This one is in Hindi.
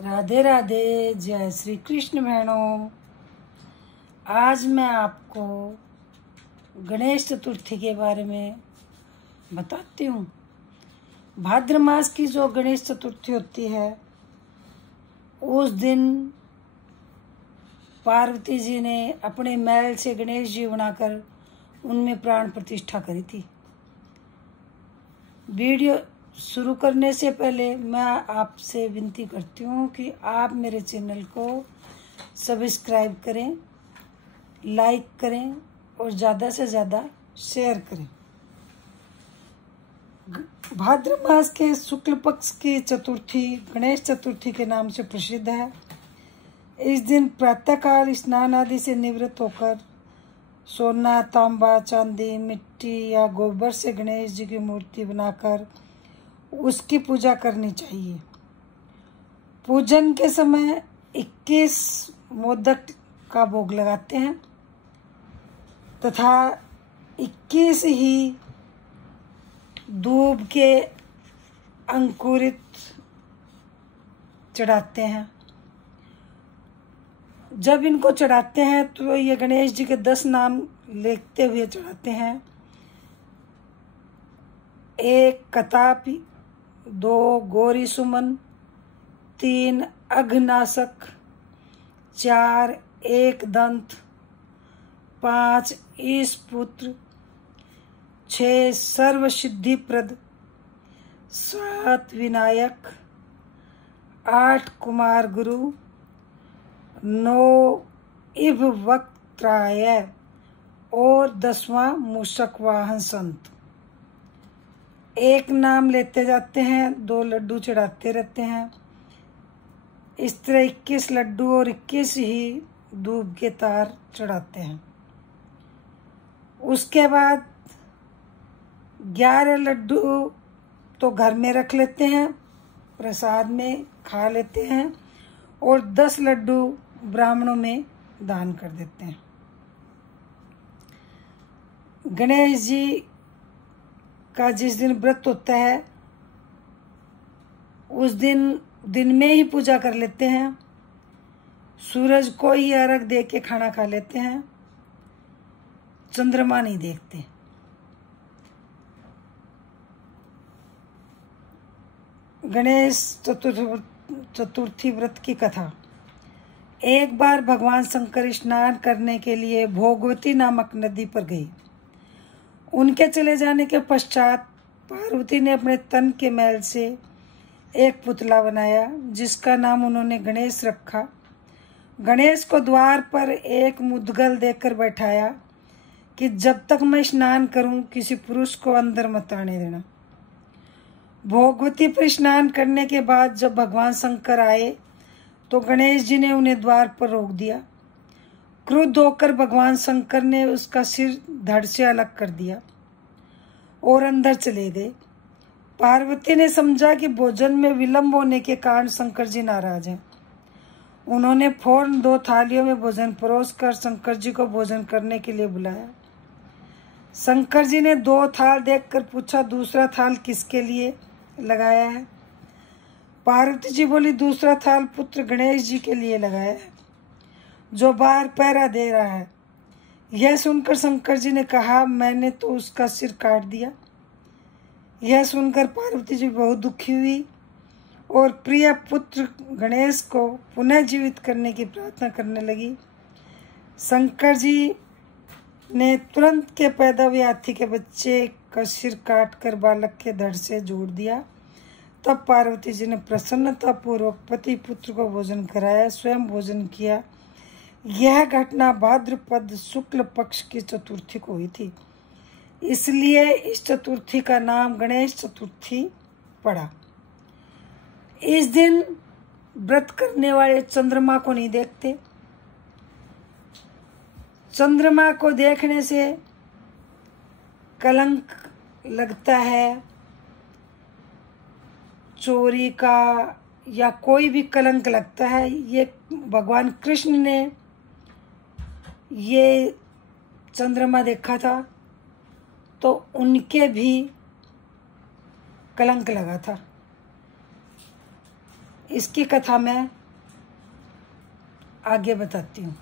राधे राधे। जय श्री कृष्ण बहनों। आज मैं आपको गणेश चतुर्थी के बारे में बताती हूँ। भाद्र मास की जो गणेश चतुर्थी होती है, उस दिन पार्वती जी ने अपने महल से गणेश जी बनाकर उनमें प्राण प्रतिष्ठा करी थी। वीडियो शुरू करने से पहले मैं आपसे विनती करती हूँ कि आप मेरे चैनल को सब्सक्राइब करें, लाइक करें और ज़्यादा से ज़्यादा शेयर करें। भाद्र मास के शुक्ल पक्ष की चतुर्थी गणेश चतुर्थी के नाम से प्रसिद्ध है। इस दिन प्रातःकाल स्नान आदि से निवृत्त होकर सोना, तांबा, चांदी, मिट्टी या गोबर से गणेश जी की मूर्ति बनाकर उसकी पूजा करनी चाहिए। पूजन के समय 21 मोदक का भोग लगाते हैं तथा 21 ही दूब के अंकुरित चढ़ाते हैं। जब इनको चढ़ाते हैं तो ये गणेश जी के 10 नाम लेते हुए चढ़ाते हैं। 1 कतापी, 2 गौरी सुमन, 3 अघनाशक, 4 एक दंत, 5 ईश पुत्र, 6 सर्व सिद्धिप्रद, 7 विनायक, 8 कुमार गुरु, 9 इव वक्त्राय और 10वां मूषक वाहन संत। 1 नाम लेते जाते हैं, 2 लड्डू चढ़ाते रहते हैं। इस तरह 21 लड्डू और 21 ही दूब के तार चढ़ाते हैं। उसके बाद 11 लड्डू तो घर में रख लेते हैं, प्रसाद में खा लेते हैं और 10 लड्डू ब्राह्मणों में दान कर देते हैं। गणेश जी का जिस दिन व्रत होता है उस दिन में ही पूजा कर लेते हैं। सूरज को ही अर्घ दे के खाना खा लेते हैं, चंद्रमा नहीं देखते। गणेश चतुर्थी व्रत की कथा। एक बार भगवान शंकर स्नान करने के लिए भोगवती नामक नदी पर गए। उनके चले जाने के पश्चात पार्वती ने अपने तन के मैल से एक पुतला बनाया जिसका नाम उन्होंने गणेश रखा। गणेश को द्वार पर एक मुद्गल देकर बैठाया कि जब तक मैं स्नान करूं किसी पुरुष को अंदर मत आने देना। भोगवती पर स्नान करने के बाद जब भगवान शंकर आए तो गणेश जी ने उन्हें द्वार पर रोक दिया। क्रुद्ध होकर भगवान शंकर ने उसका सिर धड़ से अलग कर दिया और अंदर चले गए। पार्वती ने समझा कि भोजन में विलंब होने के कारण शंकर जी नाराज हैं। उन्होंने फौरन 2 थालियों में भोजन परोसकर शंकर जी को भोजन करने के लिए बुलाया। शंकर जी ने 2 थाल देखकर पूछा, दूसरा थाल किसके लिए लगाया है? पार्वती जी बोली, दूसरा थाल पुत्र गणेश जी के लिए लगाया है जो बाहर पहरा दे रहा है। यह सुनकर शंकर जी ने कहा, मैंने तो उसका सिर काट दिया। यह सुनकर पार्वती जी बहुत दुखी हुई और प्रिय पुत्र गणेश को पुनः जीवित करने की प्रार्थना करने लगी। शंकर जी ने तुरंत के पैदा हुए हाथी के बच्चे का सिर काटकर बालक के धड़ से जोड़ दिया। तब पार्वती जी ने प्रसन्नता पूर्वक पति पुत्र को भोजन कराया, स्वयं भोजन किया। यह घटना भाद्रपद शुक्ल पक्ष की चतुर्थी को हुई थी, इसलिए इस चतुर्थी का नाम गणेश चतुर्थी पड़ा। इस दिन व्रत करने वाले चंद्रमा को नहीं देखते। चंद्रमा को देखने से कलंक लगता है, चोरी का या कोई भी कलंक लगता है। ये भगवान कृष्ण ने ये चंद्रमा देखा था तो उनके भी कलंक लगा था। इसकी कथा मैं आगे बताती हूँ।